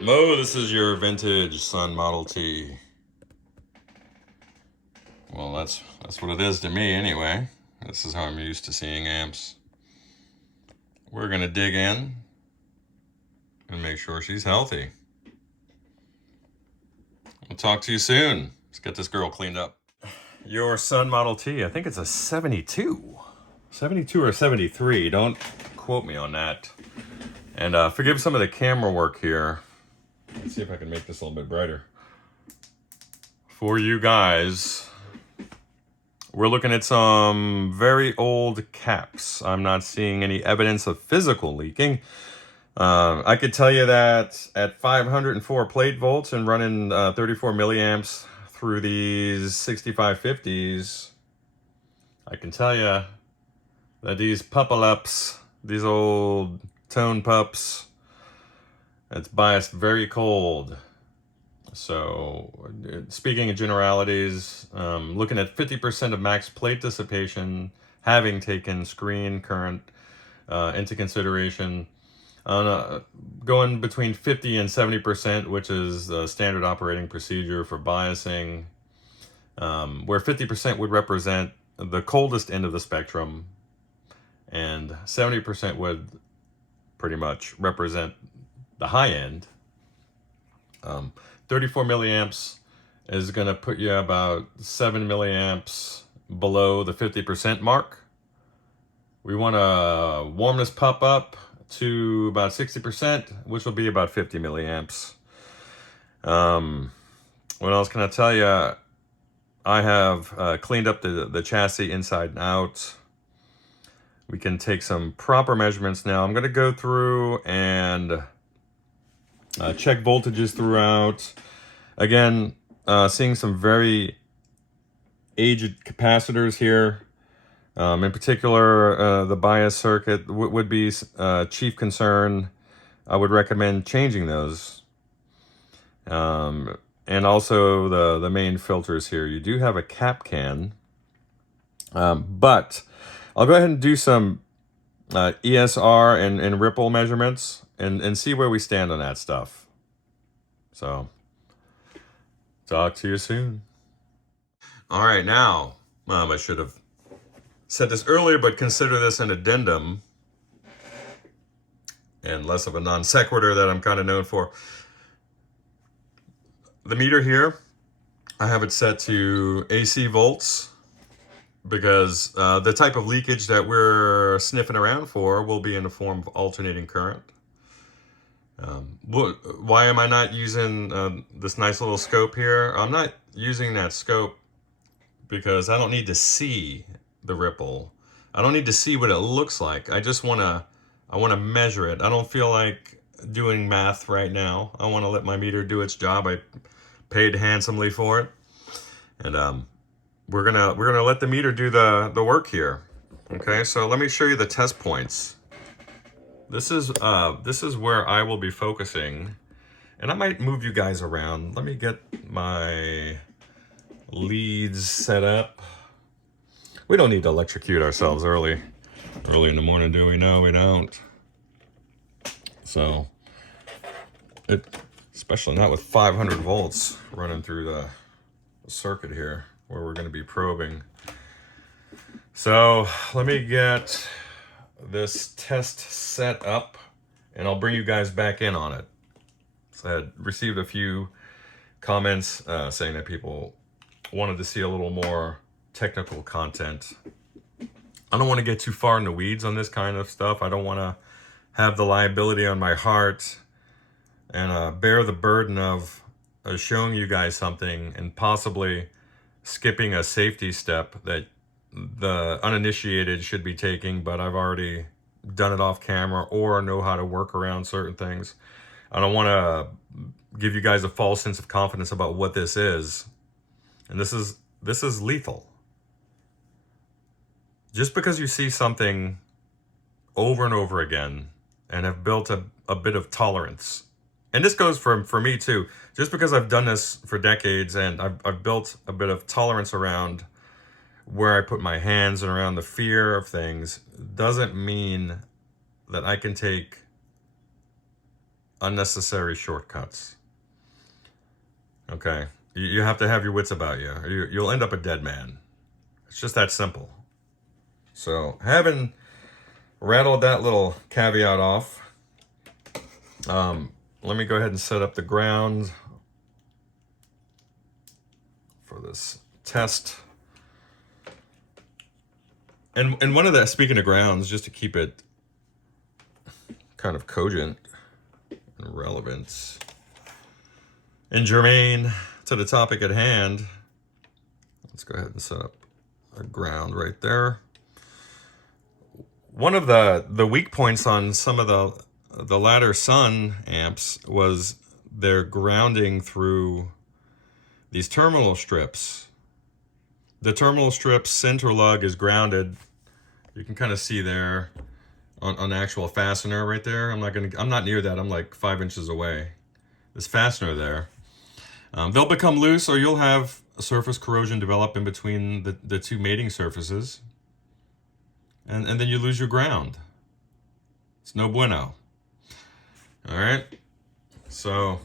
Mo, this is your vintage Sunn Model T. Well, that's what it is to me anyway. This is how I'm used to seeing amps. We're gonna dig in and make sure she's healthy. I'll talk to you soon. Let's get this girl cleaned up. Your Sunn Model T, I think it's a 72. 72 or 73, don't quote me on that. And forgive some of the camera work here. Let's see if I can make this a little bit brighter. For you guys, we're looking at some very old caps. I'm not seeing any evidence of physical leaking. I could tell you that at 504 plate volts and running 34 milliamps through these 6550s, I can tell you that these pup-a-lups, these old tone pups, it's biased very cold. So speaking of generalities, looking at 50% of max plate dissipation, having taken screen current into consideration, going between 50 and 70%, which is the standard operating procedure for biasing, where 50% would represent the coldest end of the spectrum, and 70% would pretty much represent the high end. 34 milliamps is going to put you about 7 milliamps below the 50% mark. We want to warm this pup up to about 60%, which will be about 50 milliamps. What else can I tell you? I have cleaned up the chassis inside and out. We can take some proper measurements now. I'm going to go through and check voltages throughout. Again, seeing some very aged capacitors here. In particular, the bias circuit would be chief concern. I would recommend changing those. And also the main filters here. You do have a cap can. But I'll go ahead and do some ESR and ripple measurements and see where we stand on that stuff. So, talk to you soon. All right, now, I should have said this earlier, but consider this an addendum and less of a non sequitur that I'm kind of known for. The meter here, I have it set to AC volts because the type of leakage that we're sniffing around for will be in the form of alternating current. Why am I not using this nice little scope here? I'm not using that scope because I don't need to see the ripple. I don't need to see what it looks like. I want to measure it. I don't feel like doing math right now. I want to let my meter do its job. I paid handsomely for it, and we're gonna let the meter do the work here. Okay, so let me show you the test points. This is where I will be focusing, and I might move you guys around. Let me get my leads set up. We don't need to electrocute ourselves early in the morning, do we? No, we don't. So, especially not with 500 volts running through the circuit here where we're going to be probing. So let me get this test set up and I'll bring you guys back in on it. So I had received a few comments saying that people wanted to see a little more technical content. I don't want to get too far in the weeds on this kind of stuff. I don't want to have the liability on my heart and bear the burden of showing you guys something and possibly skipping a safety step that the uninitiated should be taking, but I've already done it off camera or know how to work around certain things. I don't want to give you guys a false sense of confidence about what this is. And this is lethal. Just because you see something over and over again and have built a bit of tolerance, and this goes for me too, just because I've done this for decades and I've built a bit of tolerance around where I put my hands and around the fear of things, doesn't mean that I can take unnecessary shortcuts. Okay, you have to have your wits about you, or you'll end up a dead man. It's just that simple. So having rattled that little caveat off, let me go ahead and set up the ground for this test. And one of the, speaking of grounds, just to keep it kind of cogent and relevant and germane to the topic at hand, let's go ahead and set up a ground right there. One of the weak points on some of the latter Sunn amps was their grounding through these terminal strips. The terminal strip center lug is grounded. You can kind of see there on the actual fastener right there. I'm not near that. I'm like 5 inches away. This fastener there. They'll become loose, or you'll have surface corrosion develop in between the two mating surfaces. And then you lose your ground. It's no bueno. All right. So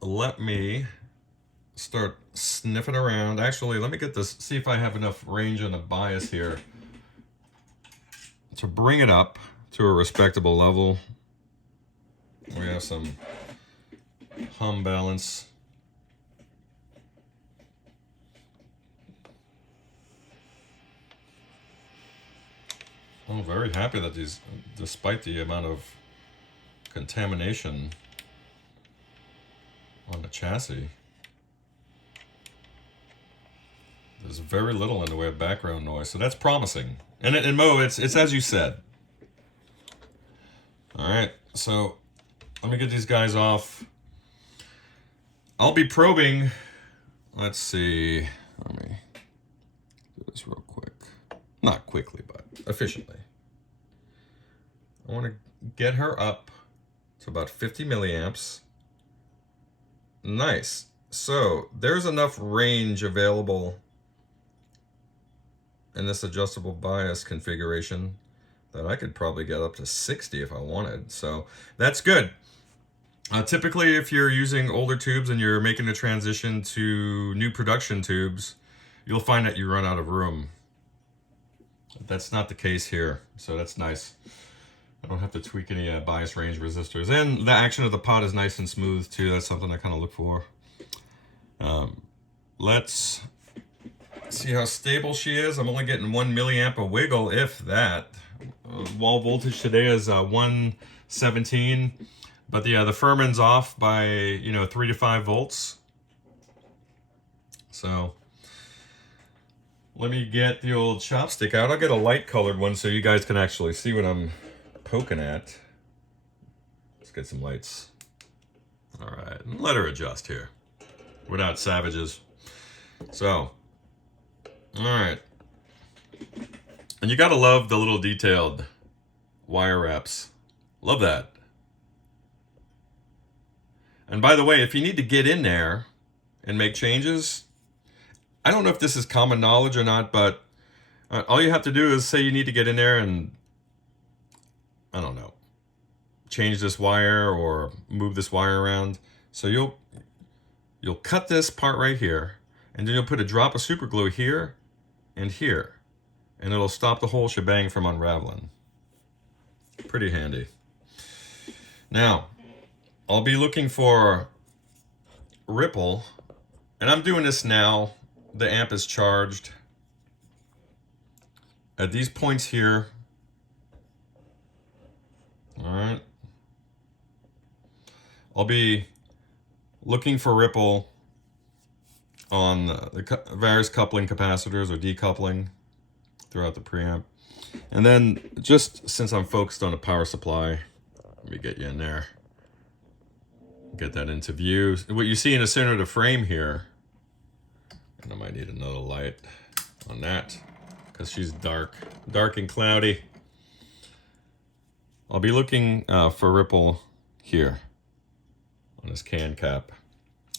let me start sniffing around. Actually, let me get this, see if I have enough range on the bias here to bring it up to a respectable level. We have some hum balance. I'm very happy that these, despite the amount of contamination on the chassis, there's very little in the way of background noise, so that's promising. And Mo, it's as you said. All right, so let me get these guys off. I'll be probing. Let's see. Let me do this real quick. Not quickly, but efficiently. I want to get her up to about 50 milliamps. Nice. So there's enough range available in this adjustable bias configuration that I could probably get up to 60 if I wanted. So that's good. Typically, if you're using older tubes and you're making a transition to new production tubes, you'll find that you run out of room. That's not the case here, so that's nice. I don't have to tweak any bias range resistors. And the action of the pot is nice and smooth too. That's something I kind of look for. Let's see how stable she is. I'm only getting 1 milliamp a wiggle, if that. Wall voltage today is 117, but the Furman's off by 3 to 5 volts. So let me get the old chopstick out. I'll get a light colored one so you guys can actually see what I'm poking at. Let's get some lights. All right, let her adjust here without savages. So, all right. And you gotta love the little detailed wire wraps. Love that. And by the way, if you need to get in there and make changes, I don't know if this is common knowledge or not, but all you have to do is say you need to get in there and, I don't know, change this wire or move this wire around. So you'll cut this part right here, and then you'll put a drop of super glue here and here, and it'll stop the whole shebang from unraveling. Pretty handy. Now, I'll be looking for ripple, and I'm doing this now. The amp is charged. At these points here, all right, I'll be looking for ripple on the various coupling capacitors or decoupling throughout the preamp. And then, just since I'm focused on a power supply, let me get you in there. Get that into view. What you see in the center of the frame here, and I might need another light on that because she's dark and cloudy. I'll be looking for ripple here on this can cap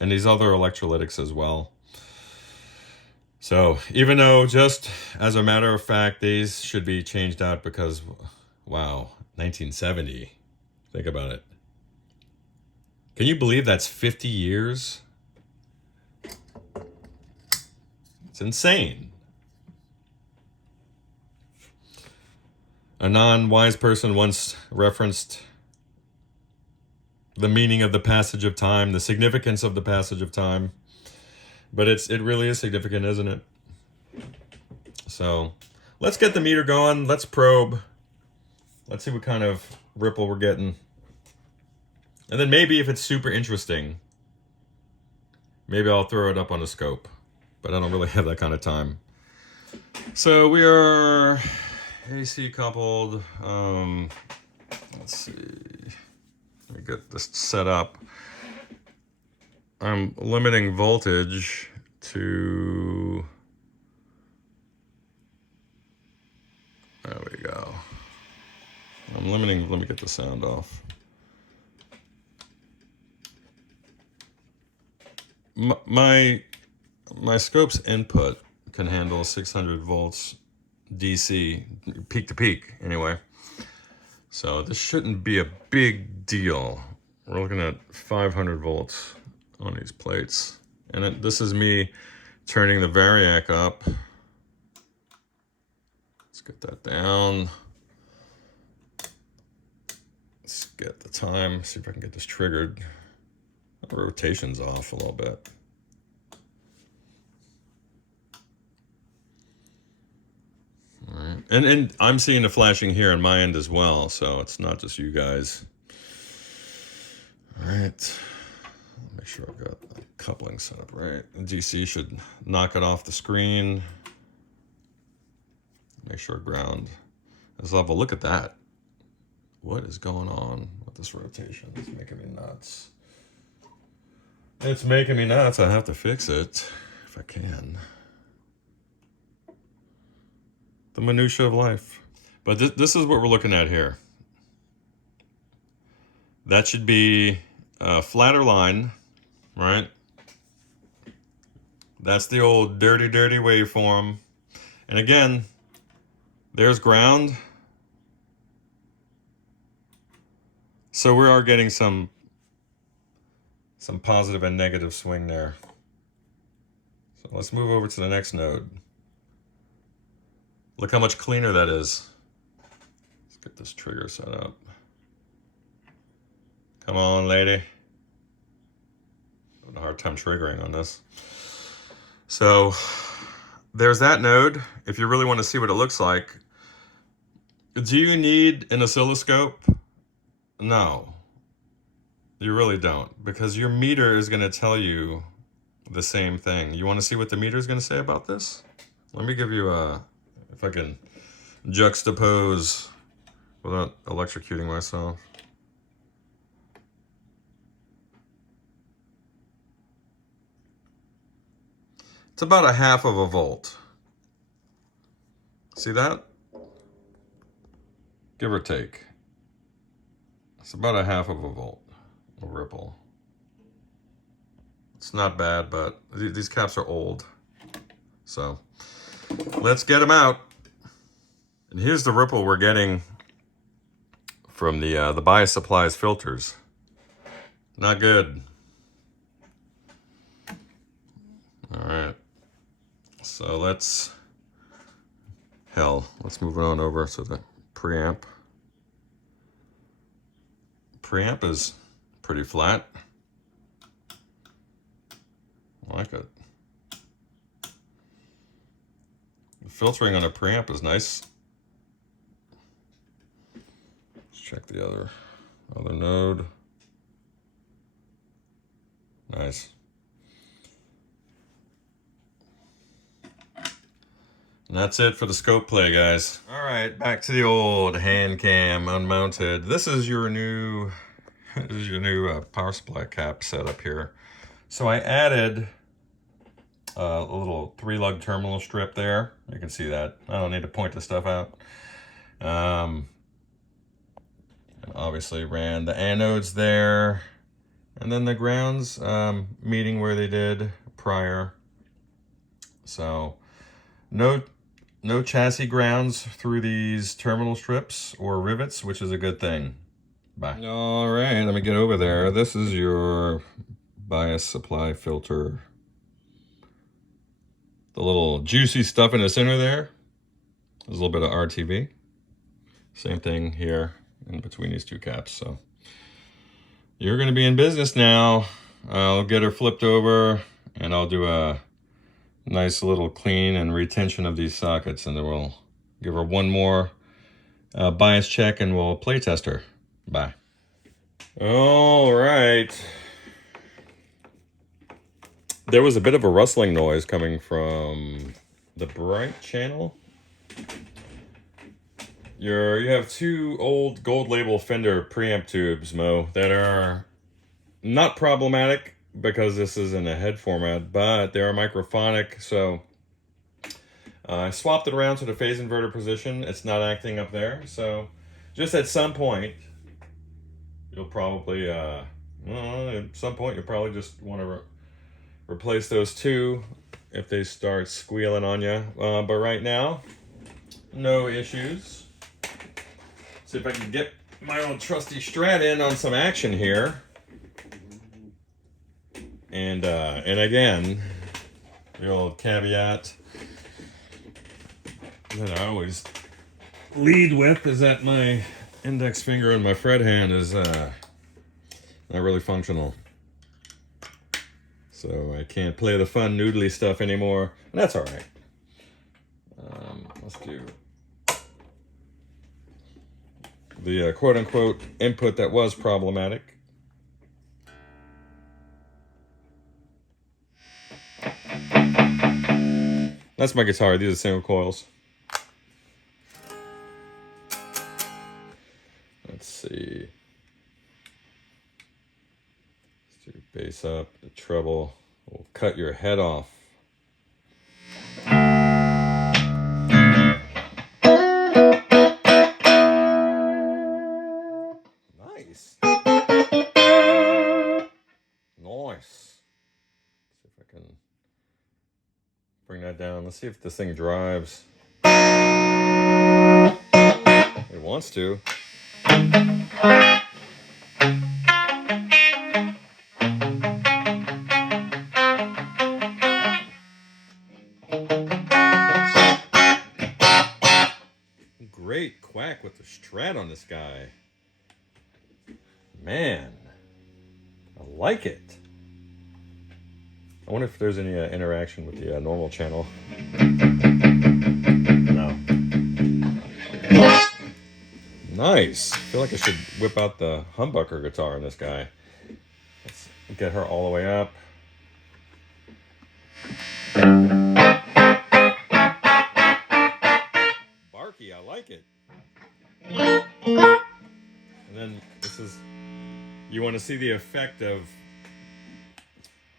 and these other electrolytics as well. So even though, just as a matter of fact, these should be changed out because, wow, 1970, think about it. Can you believe that's 50 years? It's insane. A non-wise person once referenced the meaning of the passage of time, the significance of the passage of time. But it really is significant, isn't it? So let's get the meter going. Let's probe. Let's see what kind of ripple we're getting. And then maybe if it's super interesting, maybe I'll throw it up on a scope. But I don't really have that kind of time. So we are AC coupled. Let's see. Let me get this set up. I'm limiting voltage to... There we go. I'm limiting... Let me get the sound off. My scope's input can handle 600 volts DC, peak to peak, anyway. So this shouldn't be a big deal. We're looking at 500 volts on these plates. And this is me turning the variac up. Let's get that down. Let's get the time, see if I can get this triggered. The rotation's off a little bit. All right. And I'm seeing the flashing here on my end as well, so it's not just you guys. All right. Make sure I've got the coupling set up right. The DC should knock it off the screen. Make sure ground is level. Look at that. What is going on with this rotation? It's making me nuts. It's making me nuts. I have to fix it if I can. The minutia of life. But this is what we're looking at here. That should be a flatter line, right? That's the old dirty waveform. And again, there's ground. So we are getting some positive and negative swing there. So let's move over to the next node. Look how much cleaner that is. Let's get this trigger set up. Come on, lady. Having a hard time triggering on this. So there's that node. If you really want to see what it looks like, do you need an oscilloscope? No. You really don't, because your meter is going to tell you the same thing. You want to see what the meter is going to say about this? Let me give you a, if I can juxtapose without electrocuting myself. It's about 1/2 of a volt. See that? Give or take. It's about 1/2 of a volt. A ripple. It's not bad, but these caps are old. So let's get them out. And here's the ripple we're getting from the bias supplies filters. Not good. All right. So let's move on over to the preamp. Preamp is pretty flat. I like it. The filtering on a preamp is nice. Let's check the other node. Nice. And that's it for the scope play, guys. All right, back to the old hand cam unmounted. This is your new power supply cap setup here. So I added a little 3-lug terminal strip there. You can see that. I don't need to point the stuff out. And obviously ran the anodes there, and then the grounds meeting where they did prior. So no chassis grounds through these terminal strips or rivets, which is a good thing. Bye. All right, let me get over there. This is your bias supply filter. The little juicy stuff in the center there. There's a little bit of RTV. Same thing here in between these two caps. So you're going to be in business now. I'll get her flipped over and I'll do a nice little clean and retention of these sockets, and then we'll give her one more bias check and we'll play test her. Bye. All right. There was a bit of a rustling noise coming from the bright channel. You have two old gold label Fender preamp tubes, Mo, that are not problematic because this is in a head format, but they are microphonic, so I swapped it around to the phase inverter position. It's not acting up there, so just at some point, you'll probably, at some point you'll probably just want to replace those two if they start squealing on you. But right now, no issues. See if I can get my old trusty Strat in on some action here. And again, the old caveat that I always lead with is that my index finger and my fret hand is not really functional. So I can't play the fun noodly stuff anymore, and that's all right. Let's do the quote-unquote input that was problematic. That's my guitar. These are single coils. Let's see. Let's do bass up, the treble. We'll cut your head off. Nice. Nice. See if I can bring that down. Let's see if this thing drives. It wants to. Great quack with the Strat on this guy. Man, I like it. I wonder if there's any interaction with the normal channel. No. Nice. I feel like I should whip out the humbucker guitar on this guy. Let's get her all the way up. Barky, I like it. And then this is, you want to see the effect of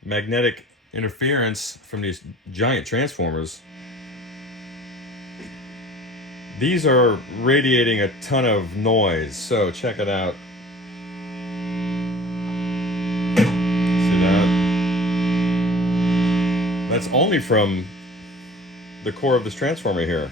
magnetic interference from these giant transformers. These are radiating a ton of noise, so check it out. See that? That's only from the core of this transformer here.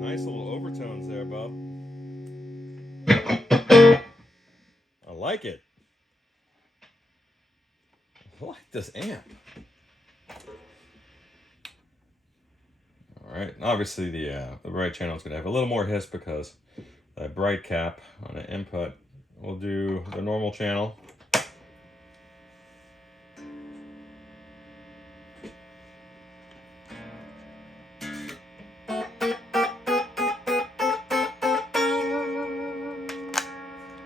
Nice little overtones there, bub. I like it. I like this amp. All right, obviously the bright channel is going to have a little more hiss because the bright cap on the input. We'll do the normal channel.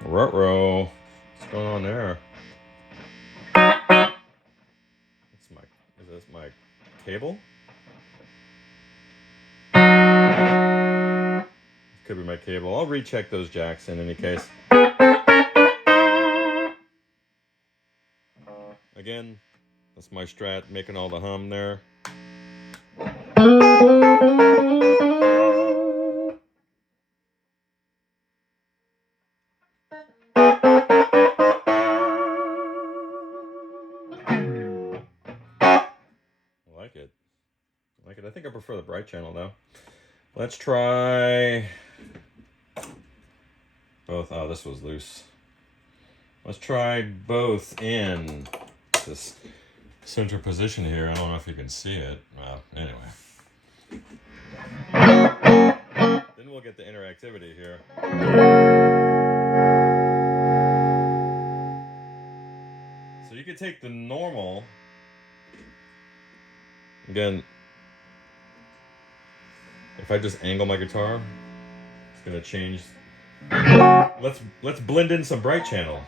Ruh-roh. What's going on there? Is this my cable? Could be my cable. I'll recheck those jacks in any case. Again, that's my Strat making all the hum there. like it. I like it. I think I prefer the bright channel though. Let's try both. Oh, this was loose. Let's try both in this center position here. I don't know if you can see it. Well, anyway. Then we'll get the interactivity here. So you could take the normal. Again, if I just angle my guitar, it's gonna change. Let's blend in some bright channel.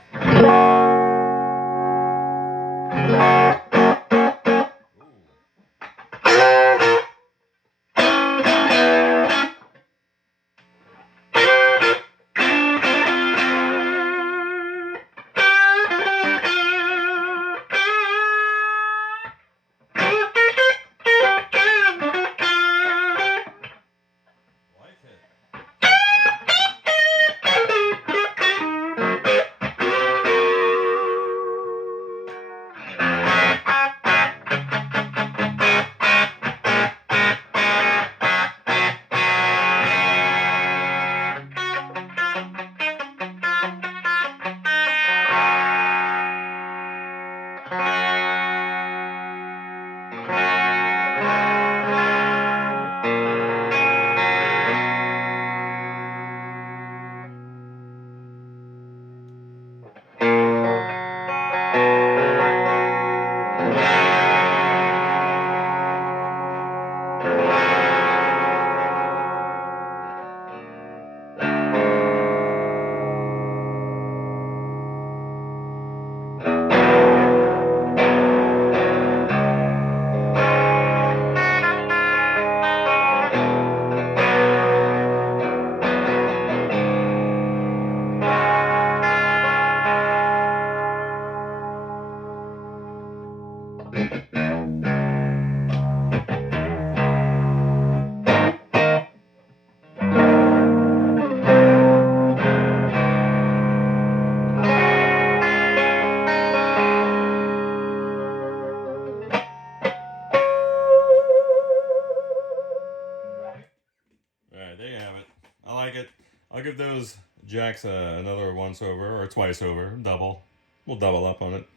I'll give those jacks another once over or twice over, double. We'll double up on it.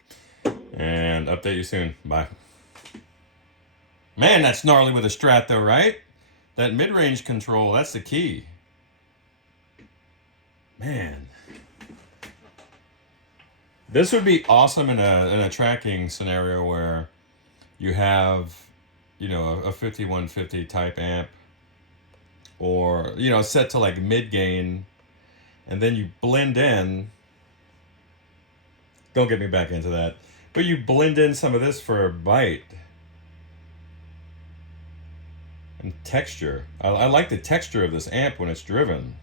And update you soon. Bye. Man, that's gnarly with a Strat though, right? That mid-range control, that's the key. Man. This would be awesome in a tracking scenario where you have, you know, a 5150 type amp, or, you know, set to like mid gain, and then you blend in. Don't get me back into that. But you blend in some of this for a bite. And texture. I like the texture of this amp when it's driven.